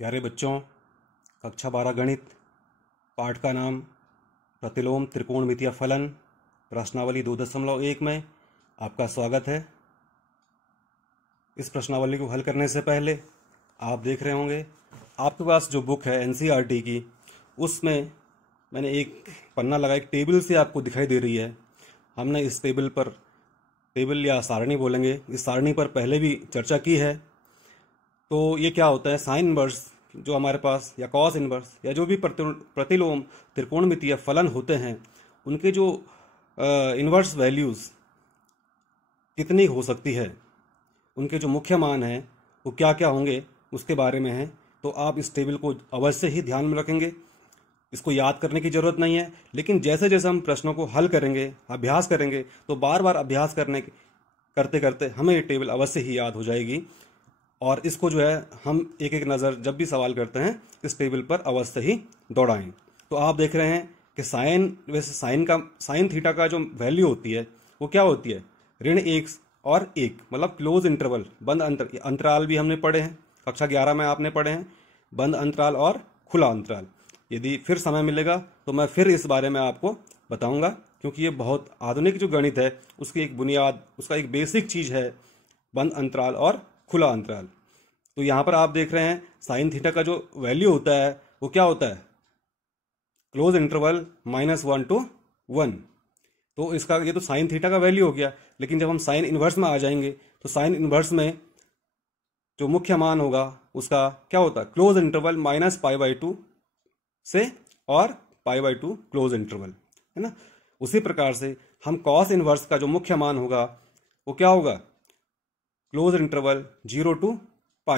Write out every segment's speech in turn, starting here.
प्यारे बच्चों, कक्षा 12 गणित पाठ का नाम प्रतिलोम त्रिकोणमितीय फलन प्रश्नावली 2.1 में आपका स्वागत है। इस प्रश्नावली को हल करने से पहले आप देख रहे होंगे आपके पास जो बुक है एनसीईआरटी की, उसमें मैंने एक पन्ना लगा, एक टेबल से आपको दिखाई दे रही है। हमने इस टेबल या सारणी बोलेंगे, इस सारणी पर पहले भी चर्चा की है। तो ये क्या होता है, साइन इनवर्स जो हमारे पास या कॉस इनवर्स या जो भी प्रतिलोम त्रिकोणमितीय फलन होते हैं, उनके जो इनवर्स वैल्यूज़ कितनी हो सकती है, उनके जो मुख्य मान हैं वो क्या क्या होंगे, उसके बारे में है। तो आप इस टेबल को अवश्य ही ध्यान में रखेंगे। इसको याद करने की ज़रूरत नहीं है, लेकिन जैसे जैसे हम प्रश्नों को हल करेंगे, अभ्यास करेंगे, तो बार बार अभ्यास करते करते हमें ये टेबल अवश्य ही याद हो जाएगी। और इसको जो है हम एक एक नज़र जब भी सवाल करते हैं इस टेबल पर अवश्य ही दौड़ाएं। तो आप देख रहे हैं कि साइन थीटा का जो वैल्यू होती है वो क्या होती है, ऋण 1 और 1, मतलब क्लोज इंटरवल, बंद अंतराल भी हमने पढ़े हैं, कक्षा 11 में आपने पढ़े हैं, बंद अंतराल और खुला अंतराल। यदि फिर समय मिलेगा तो मैं फिर इस बारे में आपको बताऊंगा, क्योंकि ये बहुत आधुनिक जो गणित है उसकी एक बुनियाद, उसका एक बेसिक चीज़ है बंद अंतराल और खुला अंतराल। तो यहाँ पर आप देख रहे हैं साइन थीटा का जो वैल्यू होता है वो क्या होता है, क्लोज इंटरवल -1 to 1। तो इसका ये तो साइन थीटा का वैल्यू हो गया, लेकिन जब हम साइन इनवर्स में आ जाएंगे तो साइन इनवर्स में जो मुख्य मान होगा उसका क्या होता है, क्लोज इंटरवल -π/2 से और π/2 क्लोज इंटरवल, है ना। उसी प्रकार से हम कॉस इनवर्स का जो मुख्य मान होगा वो क्या होगा, close interval 0 to π।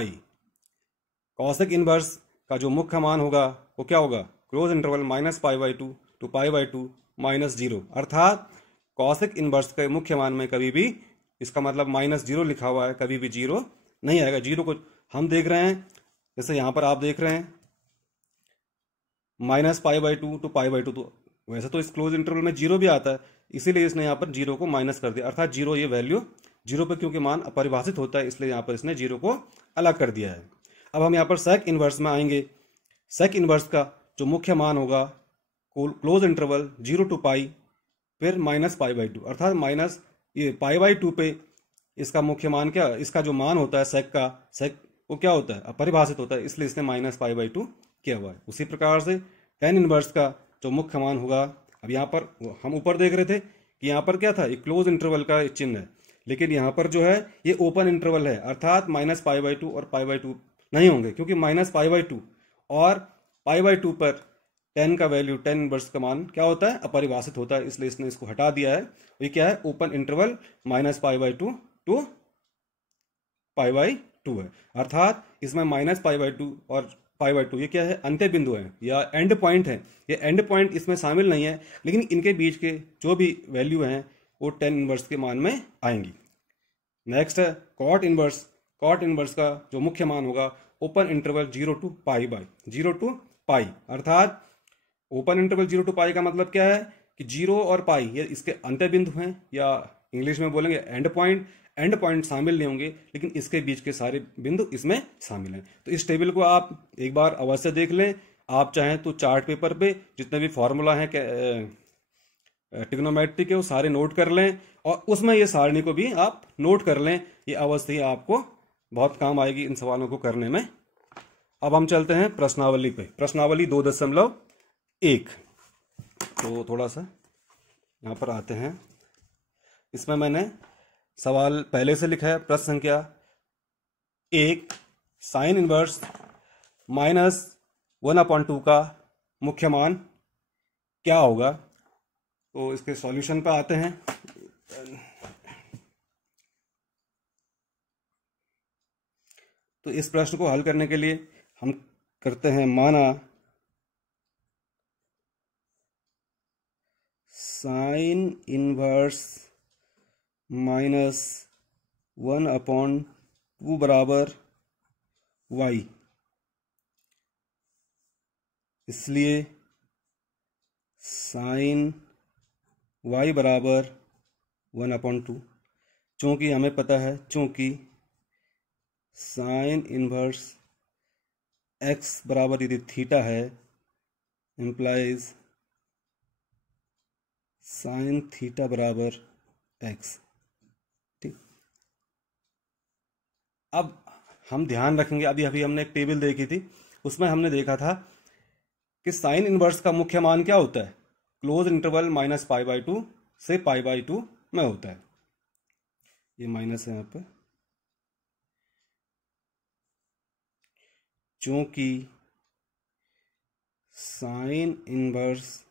Cosec inverse का जो मुख्य मान होगा वो क्या होगा, क्लोज इंटरवल -π/2 to π/2 -0। अर्थात कॉसेक इनवर्स के मुख्य मान में कभी भी, इसका मतलब -0 लिखा हुआ है, कभी भी 0 नहीं आएगा। 0 को हम देख रहे हैं, जैसे यहाँ पर आप देख रहे हैं -π/2 to π/2, तो वैसे तो इस क्लोज इंटरवल में 0 भी आता है, इसीलिए इसने यहाँ पर 0 को माइनस कर दिया। अर्थात 0 ये वैल्यू 0 पर क्योंकि मान अपरिभाषित होता है, इसलिए यहाँ पर इसने 0 को अलग कर दिया है। अब हम यहाँ पर सेक इनवर्स में आएंगे। सेक इनवर्स का जो मुख्य मान होगा क्लोज इंटरवल 0 to π, फिर -π/2, अर्थात माइनस ये π/2 पे इसका मुख्य मान क्या, इसका जो मान होता है सेक वो क्या होता है, अपरिभाषित होता है, इसलिए इसने -π/2 किया हुआ है। उसी प्रकार से टेन इनवर्स का जो मुख्य मान होगा, अब यहाँ पर हम ऊपर देख रहे थे कि यहाँ पर क्या था, एक क्लोज इंटरवल का चिन्ह है, लेकिन यहाँ पर जो है ये ओपन इंटरवल है, अर्थात -π/2 और π/2 नहीं होंगे, क्योंकि -π/2 और π/2 पर 10 का वैल्यू, 10 इनवर्स का मान क्या होता है, अपरिभाषित होता है, इसलिए इसने इसको हटा दिया है। ये क्या है, ओपन इंटरवल -π/2 to π/2 है। अर्थात इसमें -π/2 और π/2 ये क्या है, अंत्य बिंदु है या एंड पॉइंट है। ये एंड पॉइंट इसमें शामिल नहीं है, लेकिन इनके बीच के जो भी वैल्यू हैं वो 10 इनवर्स के मान में आएंगी। नेक्स्ट है कॉट इनवर्स। कॉट इनवर्स का जो मुख्य मान होगा ओपन इंटरवल 0 to π, अर्थात ओपन इंटरवल 0 to π का मतलब क्या है कि 0 और π ये इसके अंत्य बिंदु हैं, या इंग्लिश में बोलेंगे एंड पॉइंट। एंड पॉइंट शामिल नहीं होंगे, लेकिन इसके बीच के सारे बिंदु इसमें शामिल हैं। तो इस टेबल को आप एक बार अवश्य देख लें। आप चाहें तो चार्ट पेपर पे जितने भी फॉर्मूला हैं ट्रिग्नोमेट्री के वो सारे नोट कर लें, और उसमें ये सारणी को भी आप नोट कर लें। ये अवश्य ही आपको बहुत काम आएगी इन सवालों को करने में। अब हम चलते हैं प्रश्नावली पे, प्रश्नावली 2.1। तो थोड़ा सा यहाँ पर आते हैं। इसमें मैंने सवाल पहले से लिखा है, प्रश्न संख्या 1, साइन इनवर्स -1/2 का मुख्य मान क्या होगा। तो इसके सॉल्यूशन पे आते हैं। तो इस प्रश्न को हल करने के लिए हम करते हैं, माना साइन इनवर्स -1/2 बराबर y, इसलिए साइन y बराबर 1/2। चूंकि हमें पता है, चूंकि साइन इनवर्स एक्स बराबर यदि थीटा है इम्प्लाइज साइन थीटा बराबर एक्स। ठीक, अब हम ध्यान रखेंगे, अभी अभी हमने एक टेबल देखी थी, उसमें हमने देखा था कि साइन इनवर्स का मुख्य मान क्या होता है, क्लोज इंटरवल -π/2 से π/2 में होता है। ये माइनस है यहाँ पे, चूंकि साइन इनवर्स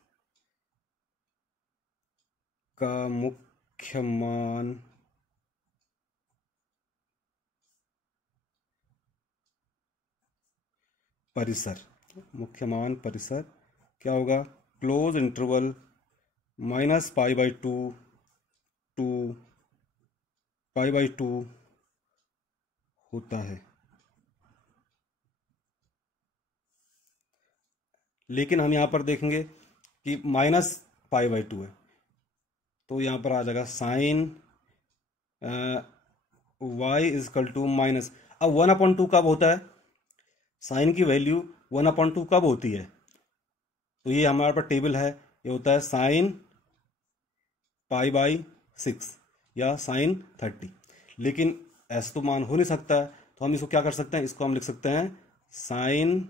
का मुख्य मान परिसर, मुख्य मान परिसर क्या होगा, क्लोज इंटरवल -π/2 टू π/2 होता है। लेकिन हम यहाँ पर देखेंगे कि -π/2 है, तो यहाँ पर आ जाएगा sine y equal to minus. अब 1/2 कब होता है, साइन की वैल्यू 1/2 कब होती है, तो ये हमारे पास टेबल है, ये होता है साइन π/6 या साइन 30। लेकिन ऐसा तो मान हो नहीं सकता है, तो हम इसको क्या कर सकते हैं, इसको हम लिख सकते हैं साइन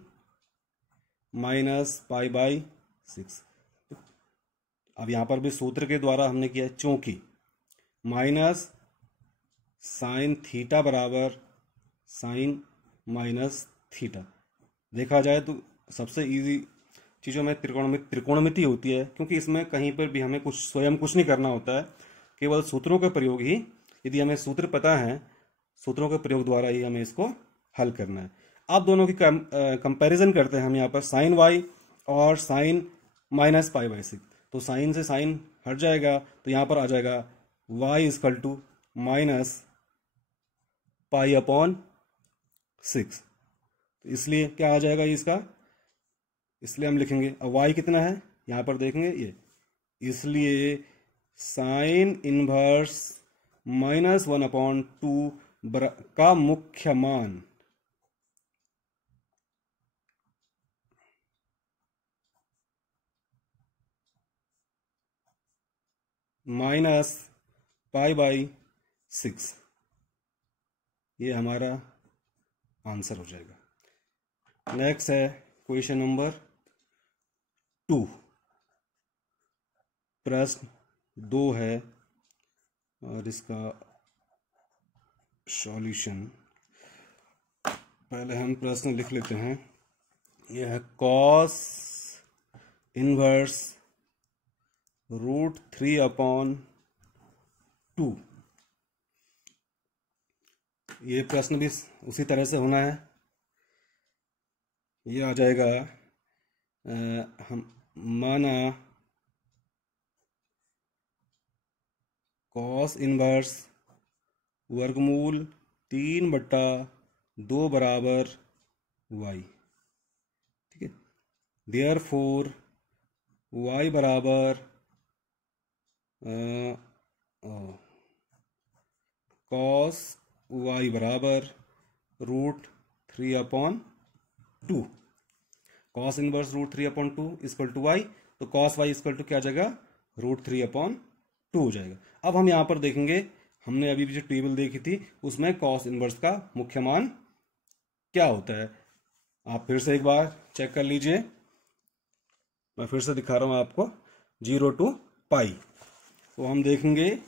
-π/6। अब यहां पर भी सूत्र के द्वारा हमने किया है, चूंकि माइनस साइन थीटा बराबर साइन माइनस थीटा। देखा जाए तो सबसे इजी चीज़ों में त्रिकोणमिति होती है, क्योंकि इसमें कहीं पर भी हमें कुछ स्वयं कुछ नहीं करना होता है, केवल सूत्रों के प्रयोग ही, यदि हमें सूत्र पता है, सूत्रों के प्रयोग द्वारा ही हमें इसको हल करना है। आप दोनों की कंपैरिजन करते हैं हम यहाँ पर, साइन वाई और साइन -π/6, तो साइन से साइन हट जाएगा, तो यहाँ पर आ जाएगा y इजकल टू -π/6। तो इसलिए क्या आ जाएगा इसका, इसलिए हम लिखेंगे, अब y कितना है यहाँ पर देखेंगे ये, इसलिए साइन इनवर्स -1/2 का मुख्य मान -π/6, ये हमारा आंसर हो जाएगा। नेक्स्ट है क्वेश्चन नंबर 2, प्रश्न 2 है और इसका सॉल्यूशन, पहले हम प्रश्न लिख लेते हैं। यह है कॉस इनवर्स √3/2। ये प्रश्न भी उसी तरह से होना है, ये आ जाएगा हम माना कॉस इनवर्स वर्गमूल 3/2 बराबर y। ठीक है, देयरफॉर y बराबर कॉस y बराबर √3/2। Cos inverse √3/2 equal to y, तो कॉस y इक्वल टू क्या आ जाएगा, √3/2 हो जाएगा। अब हम यहां पर देखेंगे, हमने अभी भी जो टेबल देखी थी उसमें कॉस इनवर्स का मुख्य मान क्या होता है, आप फिर से एक बार चेक कर लीजिए। मैं फिर से दिखा रहा हूं आपको, 0 to π। तो हम देखेंगे,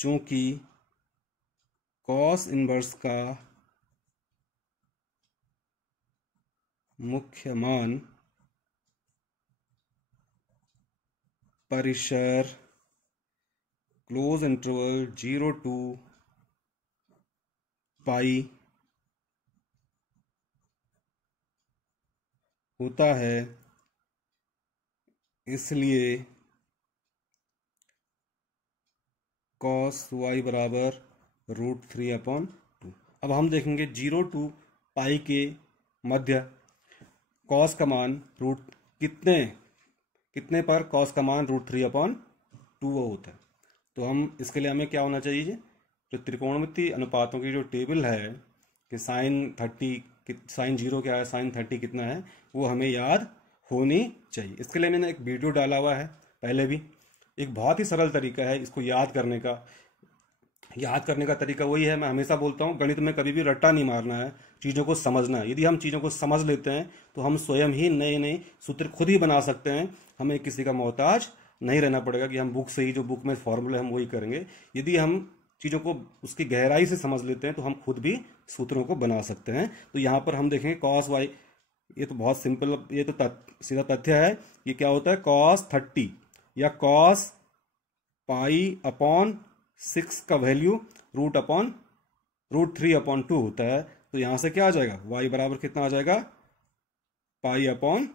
चूंकि कॉस इनवर्स का मुख्य मान परिसर क्लोज इंटरवल 0 to π होता है, इसलिए cos y बराबर √3/2। अब हम देखेंगे 0 to π के मध्य cos का मान रूट कितने पर cos का मान √3/2 होता है। तो हम इसके लिए हमें क्या होना चाहिए, जो त्रिकोणमिति अनुपातों की जो टेबल है कि साइन 0 क्या है, साइन 30 कितना है, वो हमें याद होनी चाहिए। इसके लिए मैंने एक वीडियो डाला हुआ है पहले भी। एक बहुत ही सरल तरीका है इसको याद करने का। याद करने का तरीका वही है, मैं हमेशा बोलता हूँ, गणित में कभी भी रट्टा नहीं मारना है, चीज़ों को समझना है। यदि हम चीज़ों को समझ लेते हैं तो हम स्वयं ही नए नए सूत्र खुद ही बना सकते हैं। हमें किसी का मोहताज नहीं रहना पड़ेगा कि हम बुक से ही, जो बुक में फॉर्मूले हम वही करेंगे। यदि हम चीज़ों को उसकी गहराई से समझ लेते हैं तो हम खुद भी सूत्रों को बना सकते हैं। तो यहाँ पर हम देखेंगे कॉस वाई, ये तो बहुत सिंपल, ये तो सीधा तथ्य है। ये क्या होता है, कॉस 30 या कॉस पाई/6 का वैल्यू √3/2 होता है। तो यहां से क्या आ जाएगा, y बराबर कितना आ जाएगा, पाई/6।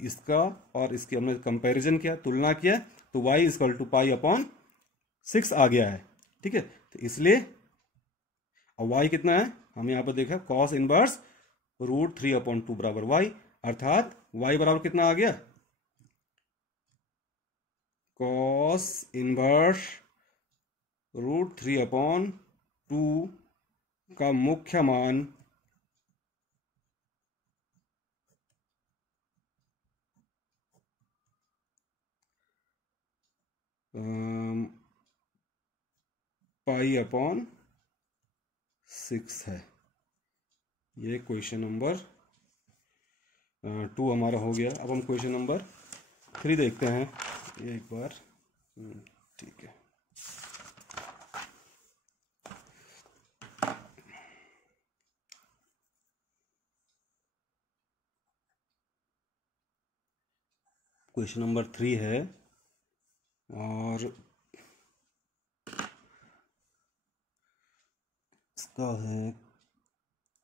इसका और इसकी हमने कंपैरिजन किया, तुलना किया, तो y = पाई/6 आ गया है। ठीक है, तो इसलिए अब y कितना है, हम यहां पर देखा कॉस इनवर्स √3/2 बराबर y, अर्थात y बराबर कितना आ गया, कॉस इनवर्स √3/2 का मुख्य मान पाई/6 है। ये क्वेश्चन नंबर 2 हमारा हो गया। अब हम क्वेश्चन नंबर 3 देखते हैं एक बार। ठीक है, क्वेश्चन नंबर 3 है और इसका है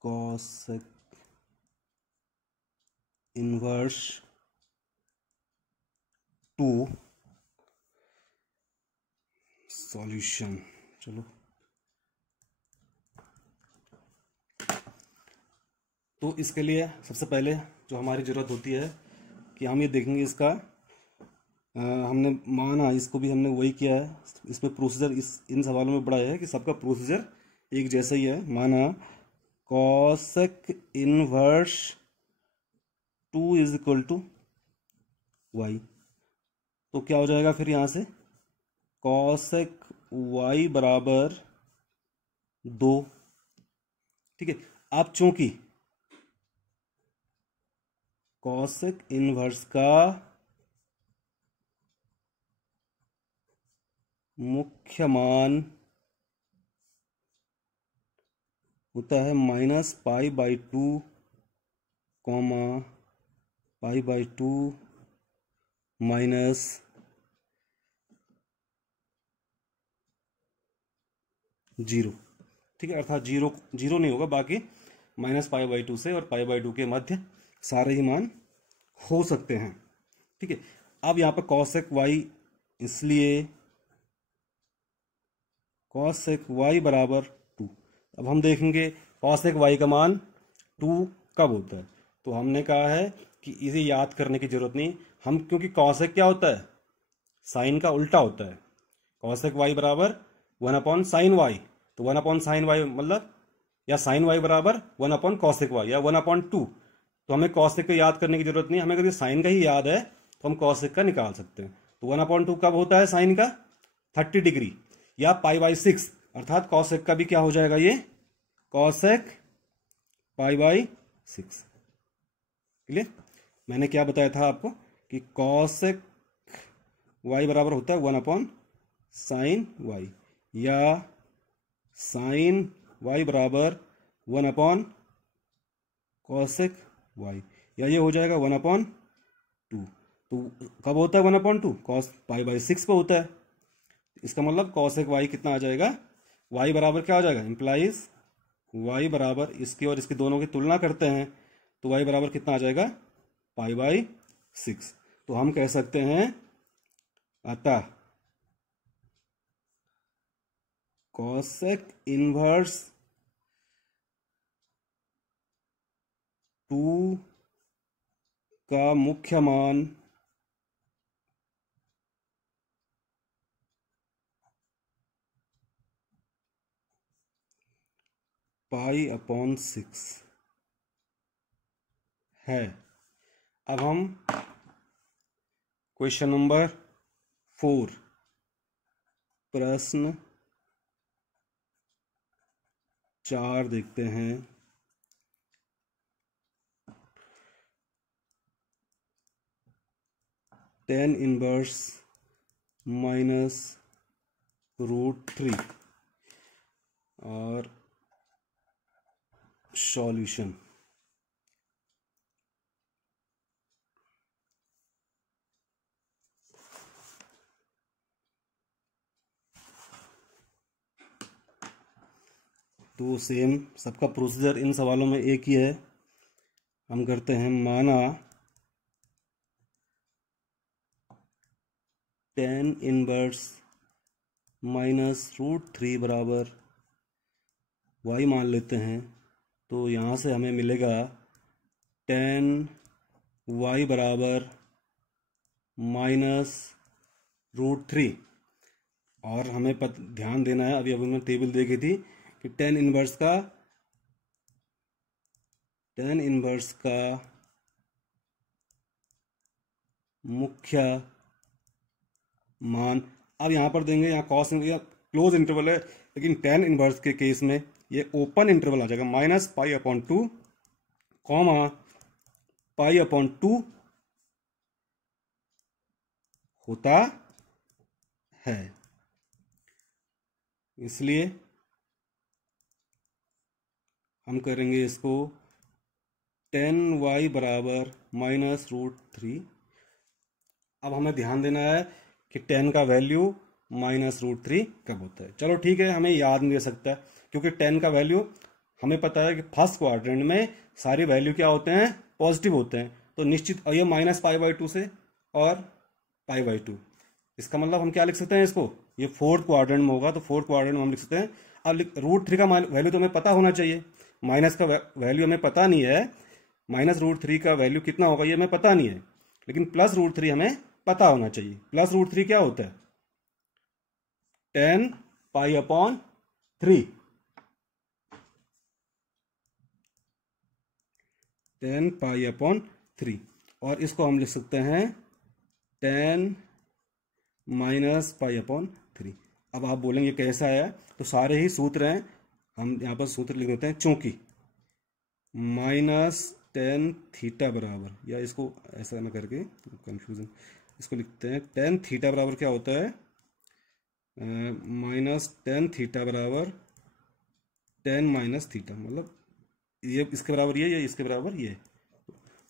कॉसेक इनवर्स 2 सॉल्यूशन। चलो, तो इसके लिए सबसे पहले जो हमारी ज़रूरत होती है कि हम ये देखेंगे इसका हमने माना, इसको भी हमने वही किया है। इसमें प्रोसीजर इन सवालों में बड़ा है कि सबका प्रोसीजर एक जैसा ही है। माना कॉसेक इनवर्स 2 = y, तो क्या हो जाएगा फिर यहाँ से, कॉसेक y बराबर 2। ठीक है, अब चूंकि कॉसेक इनवर्स का मुख्य मान होता है -π/2, π/2 -0। ठीक है, अर्थात जीरो जीरो नहीं होगा, बाकी -π/2 से और π/2 के मध्य सारे ही मान हो सकते हैं। ठीक है, अब यहाँ पर कॉसेक y, इसलिए कॉसेक y बराबर 2। अब हम देखेंगे कॉसेक y का मान 2 कब होता है। तो हमने कहा है कि इसे याद करने की जरूरत नहीं, हम, क्योंकि कॉसेक क्या होता है, साइन का उल्टा होता है। कॉसेक y बराबर 1/sin y, तो 1/sin y मतलब, या sin y बराबर 1/cosec y या 1/2। तो हमें कॉसेक को याद करने की जरूरत नहीं, हमें अगर साइन का ही याद है तो हम कॉसेक का निकाल सकते हैं। तो 1/2 कब होता है साइन का, 30 डिग्री, या π/6, अर्थात कॉसेक का भी क्या हो जाएगा, ये कॉसेक π/6। क्लियर, मैंने क्या बताया था आपको कि कॉसेक y बराबर होता है 1/sin y, या साइन y बराबर 1/cosec y, या ये हो जाएगा 1/2। तो कब होता है 1/2, cos π/6 पे होता है। इसका मतलब cosec y कितना आ जाएगा, y बराबर क्या हो जाएगा, इंप्लाइज y बराबर, इसकी और इसकी दोनों की तुलना करते हैं तो y बराबर कितना आ जाएगा, π/6। तो हम कह सकते हैं अतः कॉसेक इनवर्स 2 का मुख्य मान π/6 है। अब हम क्वेश्चन नंबर 4 प्रश्न 4 देखते हैं। tan−1 -√3 और सॉल्यूशन। तो सेम सबका प्रोसीजर इन सवालों में एक ही है। हम करते हैं माना tan−1 -√3 बराबर y मान लेते हैं। तो यहाँ से हमें मिलेगा tan y बराबर -√3। और हमें ध्यान देना है, अभी हमने टेबल देखी थी कि tan−1 का मुख्य मान, अब यहाँ पर देंगे, यहाँ कॉस क्लोज इंटरवल है, लेकिन tan−1 के केस में ये ओपन इंटरवल आ जाएगा, -π/2 π/2 होता है। इसलिए हम करेंगे इसको tan y बराबर -√3। अब हमें ध्यान देना है कि tan का वैल्यू -√3 कब होता है। चलो ठीक है, हमें याद नहीं रह सकता है, क्योंकि tan का वैल्यू हमें पता है कि फर्स्ट क्वाड्रेंट में सारे वैल्यू क्या होते हैं, पॉजिटिव होते हैं। तो निश्चित, और ये -π/2 से और π/2, इसका मतलब हम क्या लिख सकते हैं इसको, ये फोर्थ क्वाड्रेंट में होगा, तो फोर्थ क्वाड्रेंट में हम लिख सकते हैं। अब √3 का वैल्यू तो हमें पता होना चाहिए, माइनस का वैल्यू हमें पता नहीं है, -√3 का वैल्यू कितना होगा ये हमें पता नहीं है, लेकिन +√3 हमें पता होना चाहिए। +√3 क्या होता है, tan π/3, tan π/3। और इसको हम लिख सकते हैं tan -π/3। अब आप बोलेंगे कैसा है, तो सारे ही सूत्र हैं, हम यहाँ पर सूत्र लिख देते हैं। चूंकि -tan थीटा बराबर, या इसको ऐसा ना करके कंफ्यूजन, इसको लिखते हैं tan थीटा बराबर क्या होता है, -tan थीटा बराबर tan - थीटा, मतलब ये इसके बराबर ये इसके बराबर ये।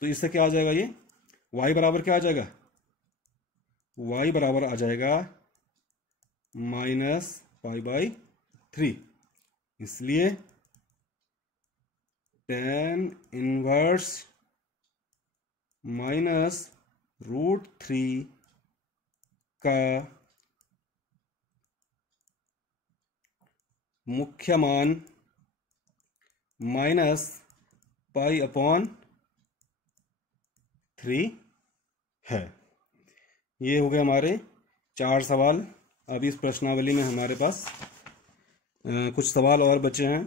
तो इससे क्या आ जाएगा, ये y बराबर क्या आ जाएगा, y बराबर आ जाएगा -π/3। इसलिए tan−1 -√3 का मुख्य मान -π/3 है। ये हो गए हमारे 4 सवाल। अभी इस प्रश्नावली में हमारे पास कुछ सवाल और बचे हैं।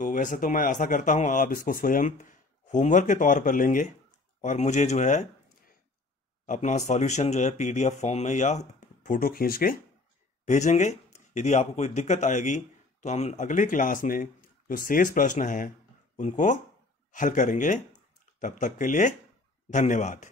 तो वैसे तो मैं आशा करता हूँ आप इसको स्वयं होमवर्क के तौर पर लेंगे और मुझे जो है अपना सॉल्यूशन जो है PDF फॉर्म में या फ़ोटो खींच के भेजेंगे। यदि आपको कोई दिक्कत आएगी तो हम अगली क्लास में जो शेष प्रश्न हैं उनको हल करेंगे। तब तक के लिए धन्यवाद।